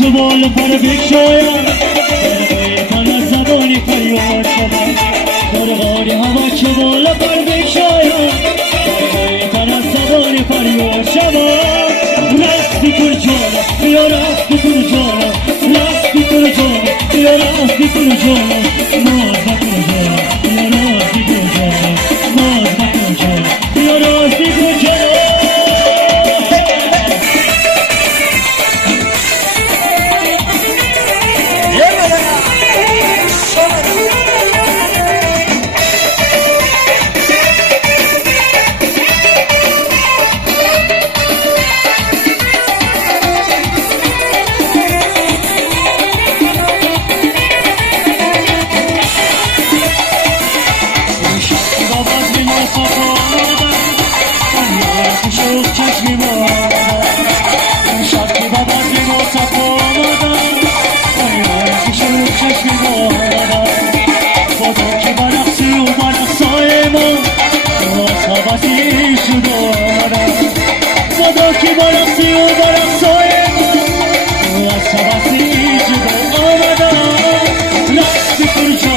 شمال پر بکشایم من از زبانی فریاد شدم درباری هوا شمال پر بکشایم من از زبانی فریاد شدم رفتی کجانا بیا رفتی کجانا رفتی کجانا بیا رفتی کجانا ناز نکجانا بیا رفتی کجانا ناز نکجانا بیا رفتی کجانا خدا که برقصی و برقصای من از شبستی جدا آمدم رفتی کجا